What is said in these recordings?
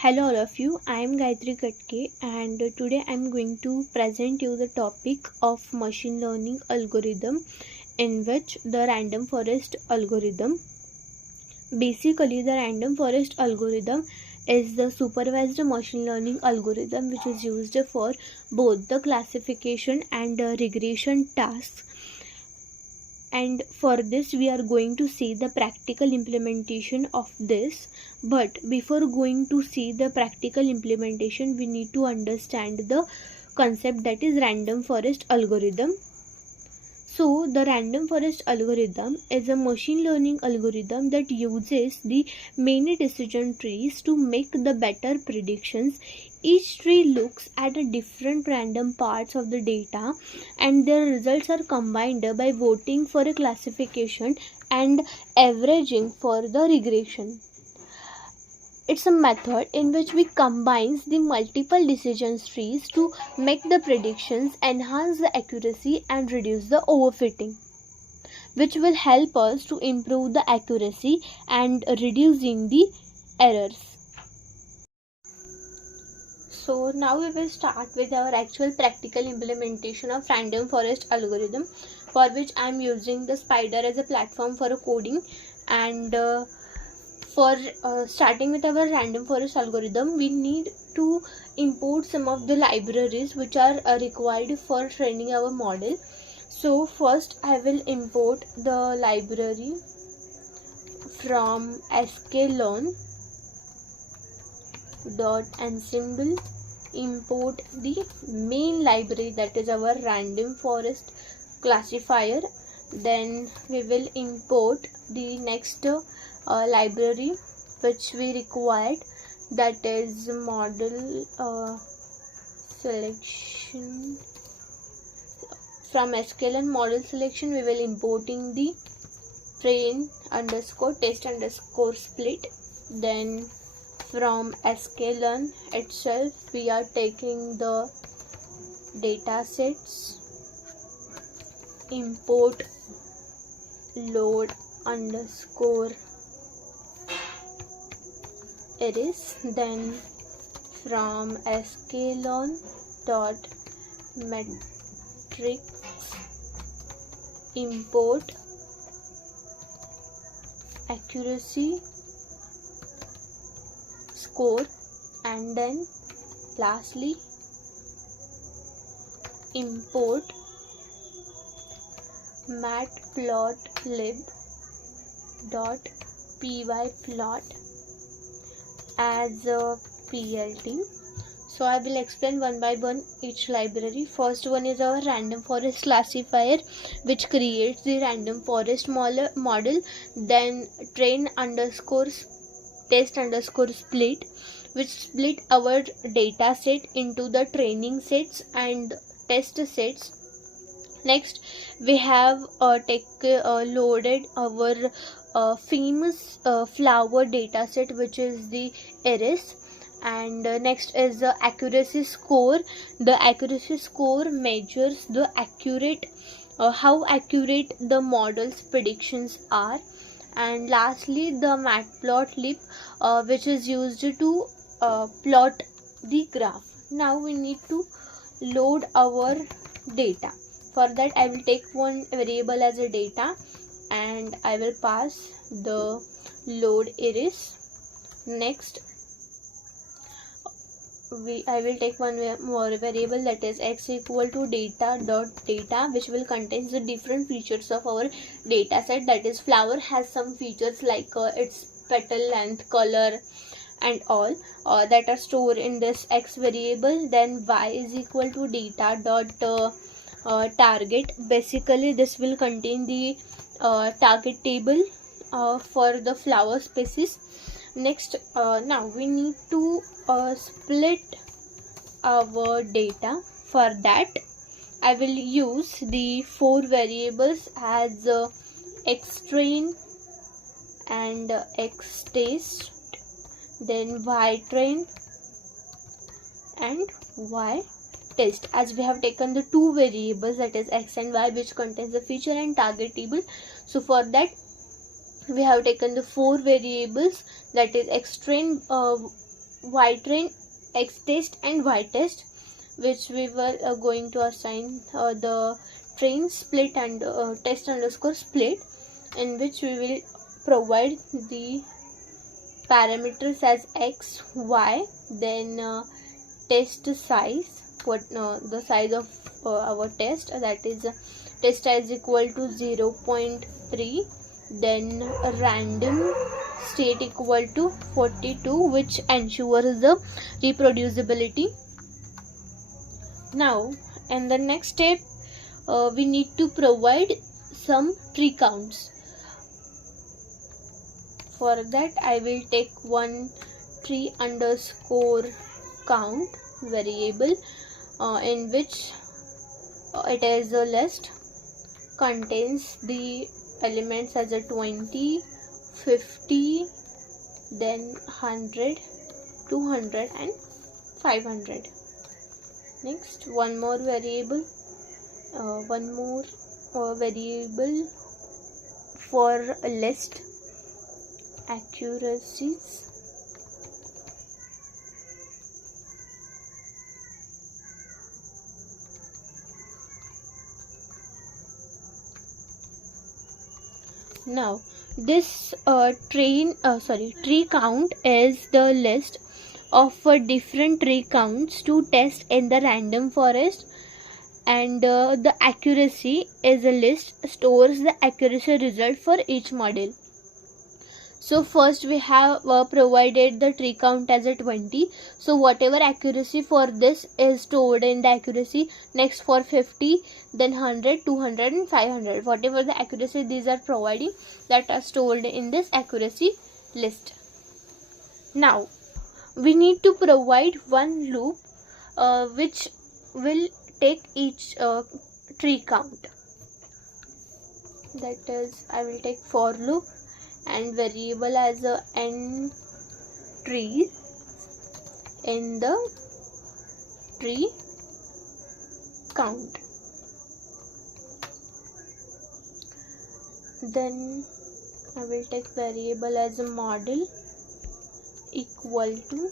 Hello all of you, I am Gayatri Katke and today I am going to present you the topic of machine learning algorithm in which the random forest algorithm. Basically the random forest algorithm is the supervised machine learning algorithm which is used for both the classification and regression tasks, and for this we are going to see the practical implementation of this. But before going to see the practical implementation, we need to understand the concept, that is random forest algorithm. So the random forest algorithm is a machine learning algorithm that uses the many decision trees to make the better predictions. Each tree looks at a different random parts of the data and their results are combined by voting for a classification and averaging for the regression. It's a method in which we combine the multiple decision trees to make the predictions, enhance the accuracy and reduce the overfitting, which will help us to improve the accuracy and reducing the errors. So now we will start with our actual practical implementation of random forest algorithm, for which I am using the Spider as a platform for a coding. And for starting with our random forest algorithm, we need to import some of the libraries which are required for training our model. So first I will import the library from sklearn.ensemble. Import the main library, that is our random forest classifier. Then we will import the next library which we required, that is model selection. From sklearn model selection we will importing the train underscore test underscore split. Then from sklearn itself we are taking the data sets, import load underscore arrays. Then from sklearn dot metrics import accuracy score, and then lastly import matplotlib.pyplot as a plt. So I will explain one by one each library. First one is our random forest classifier, which creates the random forest model. Then train underscore test underscore split, which split our data set into the training sets and test sets. Next we have loaded our famous flower data set, which is the iris. And next is the accuracy score. The accuracy score measures the how accurate the model's predictions are. And lastly the matplotlib, which is used to plot the graph. Now we need to load our data. For that I will take one variable as a data and I will pass the load iris. Next I will take one more variable, that is x equal to data, which will contain the different features of our data set. That is flower has some features like its petal length, color and all that are stored in this x variable. Then y is equal to data target. Basically this will contain the target table for the flower species. Next now we need to split our data. For that I will use the 4 variables as xtrain and xtest, then ytrain and ytest, as we have taken the 2 variables, that is x and y, which contains the feature and target table. So for that we have taken the 4 variables, that is xtrain Y-train, X-test and Y-test, which we were going to assign the train split and test underscore split, in which we will provide the parameters as x, y, then test size, what the size of our test, that is test size equal to 0.3, then random state equal to 42, which ensures the reproducibility. Now in the next step we need to provide some tree counts. For that I will take one tree underscore count variable in which it is a list, contains the elements as a 20, 50, then 100, 200 and 500. Next, one more variable for list accuracies. Now this tree count is the list of different tree counts to test in the random forest, and the accuracy is a list stores the accuracy result for each model. So first we have provided the tree count as a 20, so whatever accuracy for this is stored in the accuracy. Next for 50, then 100, 200 and 500, whatever the accuracy these are providing, that are stored in this accuracy list. Now we need to provide one loop which will take each tree count, that is I will take for loop and variable as a n trees in the tree count. Then I will take variable as a model equal to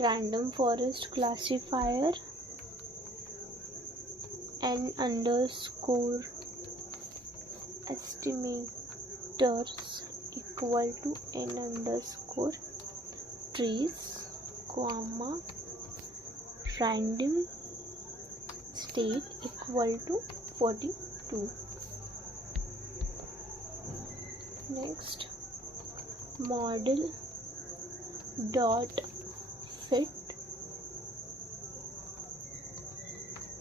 random forest classifier n underscore estimators equal to n underscore trees, comma random state equal to 42. Next, model dot fit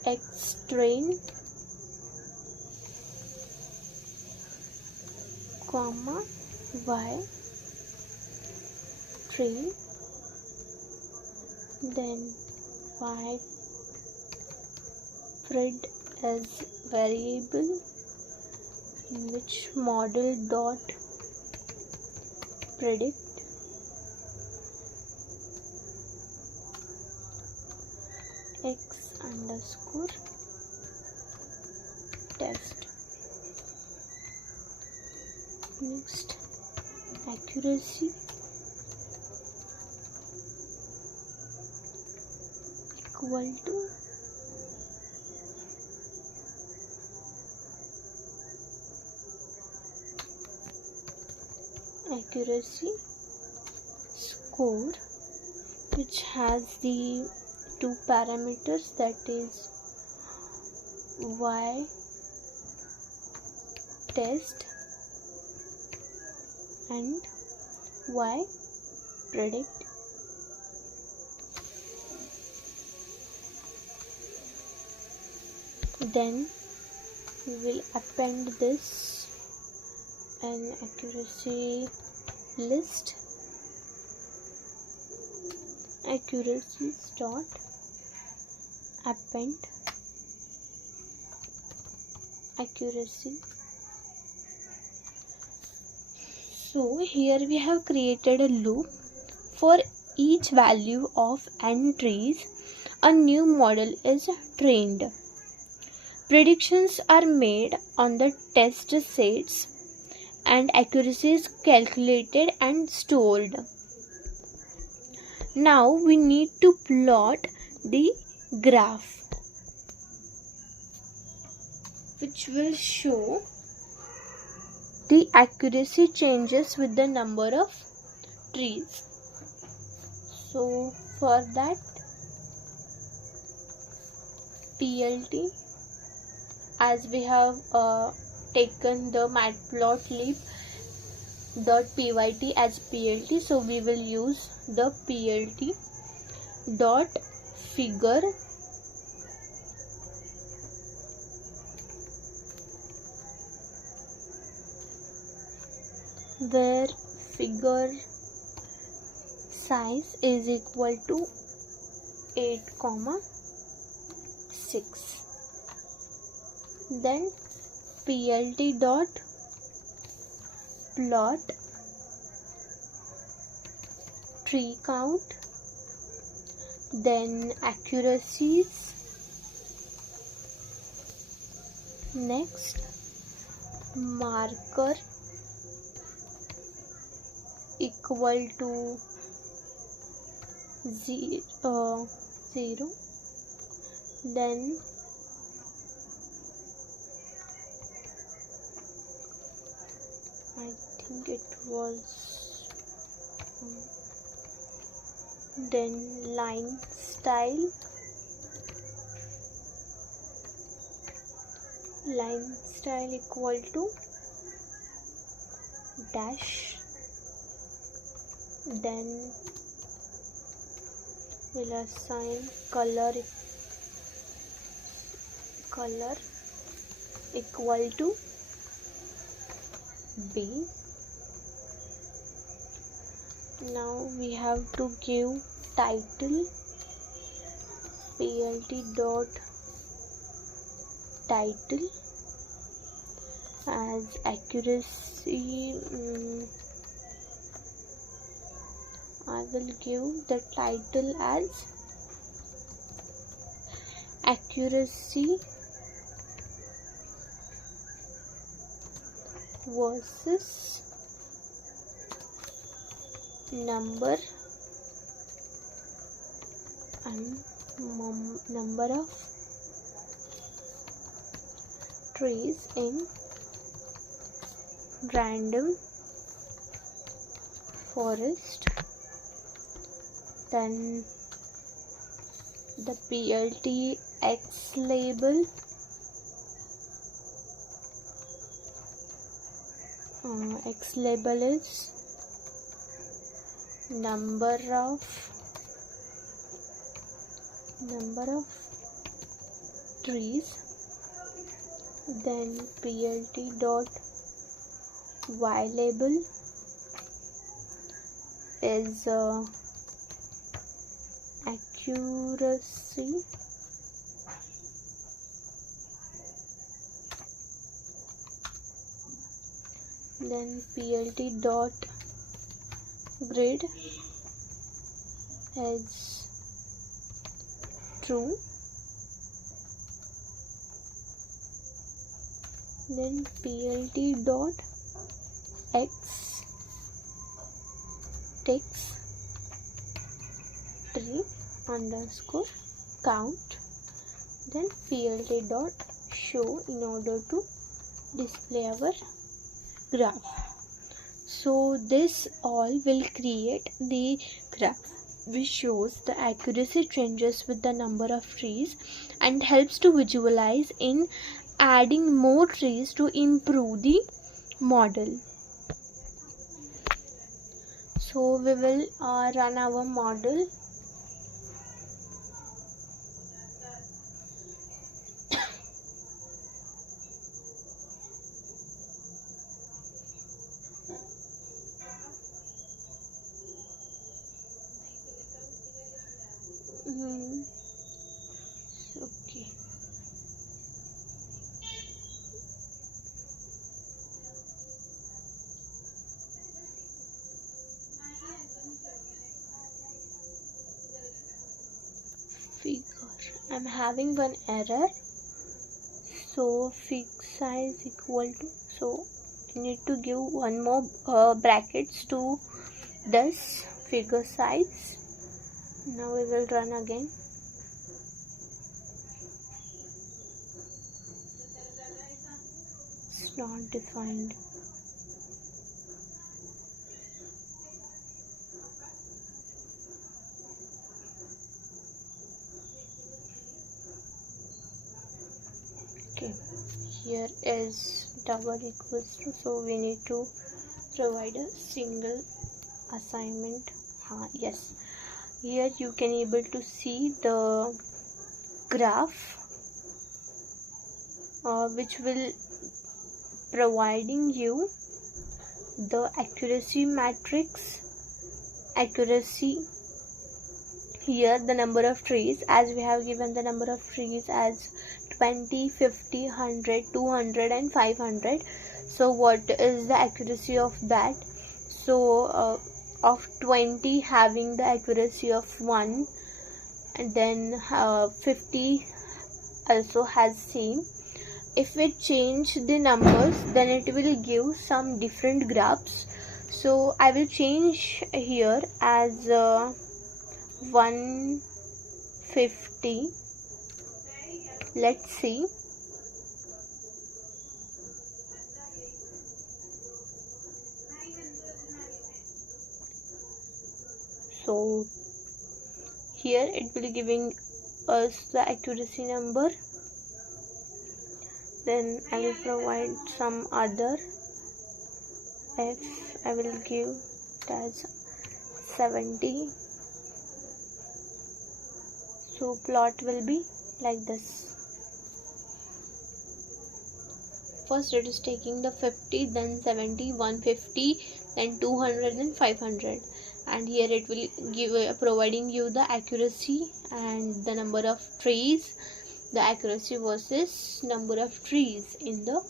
x train comma y train, then y pred as variable in which model dot predict x underscore test. Next, accuracy equal to accuracy score, which has the two parameters, that is y test and y predict. Then we will append this an accuracy list, accuracies dot append accuracy. So here we have created a loop. For each value of n trees, a new model is trained. Predictions are made on the test sets and accuracy is calculated and stored. Now we need to plot the graph which will show the accuracy changes with the number of trees. So for that, PLT, as we have taken the matplotlib.pyt as PLT, so we will use the PLT dot figure where figure size is equal to 8,6. Then PLT dot plot tree count, then accuracies, next marker equal to 0, then I think it was then line style equal to dash, then we'll assign color equal to B. Now we have to give title, PLT dot title, as accuracy. I will give the title as accuracy versus number of trees in random forest. Then the PLT X label is number of trees. Then PLT dot Y label is accuracy then PLT dot grid is true, then PLT dot x text tree underscore count, then PLT dot show in order to display our graph. So this all will create the graph which shows the accuracy changes with the number of trees and helps to visualize in adding more trees to improve the model. So we will run our model. Okay. Figure. I'm having one error. So fig size equal to, so you need to give one more brackets to this figure size. Now we will run again. It's not defined. Okay, here is double equals to, so we need to provide a single assignment. Yes, here you can able to see the graph which will providing you the accuracy matrix, accuracy. Here the number of trees, as we have given the number of trees as 20, 50, 100, 200 and 500. So what is the accuracy of that? So of 20 having the accuracy of 1, and then 50 also has same. If we change the numbers, then it will give some different graphs. So I will change here as 150. Let's see. So here it will giving us the accuracy number. Then I will provide some other. If I will give it as 70. So plot will be like this. First it is taking the 50, then 70, 150, then 200, then 500. And here it will give providing you the accuracy and the number of trees, the accuracy versus number of trees in the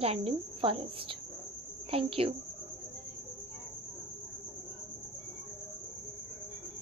random forest. Thank you.